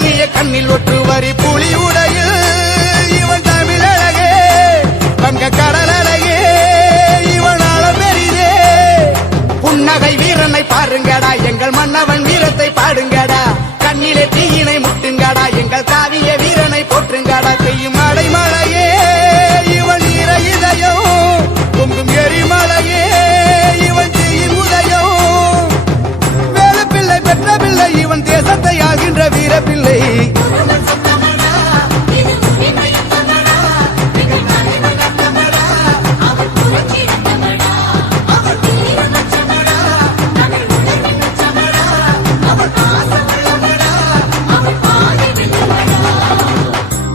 சொல்லிய கண்ணில் ஒற்று வரி புலி உடையில் இவன் தமிழ் அழகே வங்க கடல் அழகே இவன் ஆழம் பெரிதே புன்னகை வீரனை பாருங்கடா எங்கள் மன்னவன் வீரத்தை பாடுங்கடா கண்ணிலே தீயினை முட்டுங்கடா எங்கள் காவிய வீரனை போற்றுங்கடா பெய்யும் மழை மழையே இவன் ஈர இதயம் பொங்கும் எரிமலையே இவன் செய்யும் உதயம் வேலு பிள்ளை பெற்ற பிள்ளை இவன் தேசத்தை ஆகின்ற வீர பிள்ளை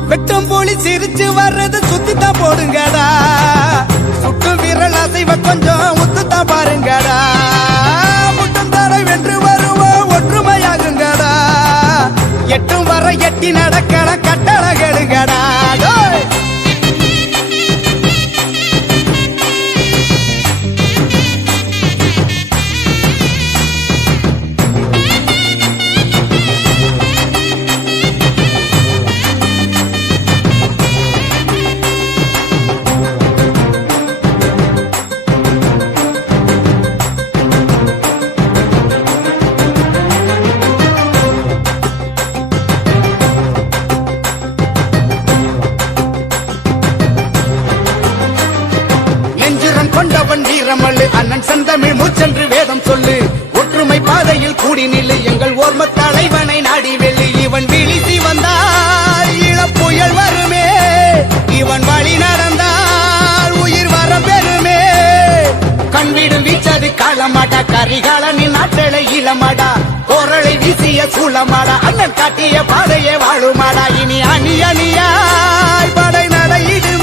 வெட்டும் போலி சிரிச்சு வர்றது சுத்தித்தான் போடுங்கடா சுட்டு விரல் அசைவ கொஞ்சம் முத்துத்தான் பாருங்கடா முட்டும் தரை வென்று வருவோம் ஒற்றுமையாகுங்கடா எட்டும் வர எட்டி நடக்கல கட்டழகடுங்கடா கொண்டவன் வீரமல்லு அண்ணன் செந்தமிழ் மூச்சென்று வேதம் சொல்லு ஒற்றுமை பாதையில் கூடி நில்லு எங்கள் ஓர்ம தலைவனை நாடி வெள்ளி இவன் விழிசி வந்தால் இளப்புயல் வருமே இவன் வழி நடந்தால் உயிர் வர பெறுமே கண்வீடு வீச்சது காலமாடா கரிகாலனின் நாட்டளை இளமாடா கோரளை வீசிய சூளமாடா அண்ணன் காட்டிய பாதையே வாழுமாடா இனி அணி அணியாய் படை நடையிடுமே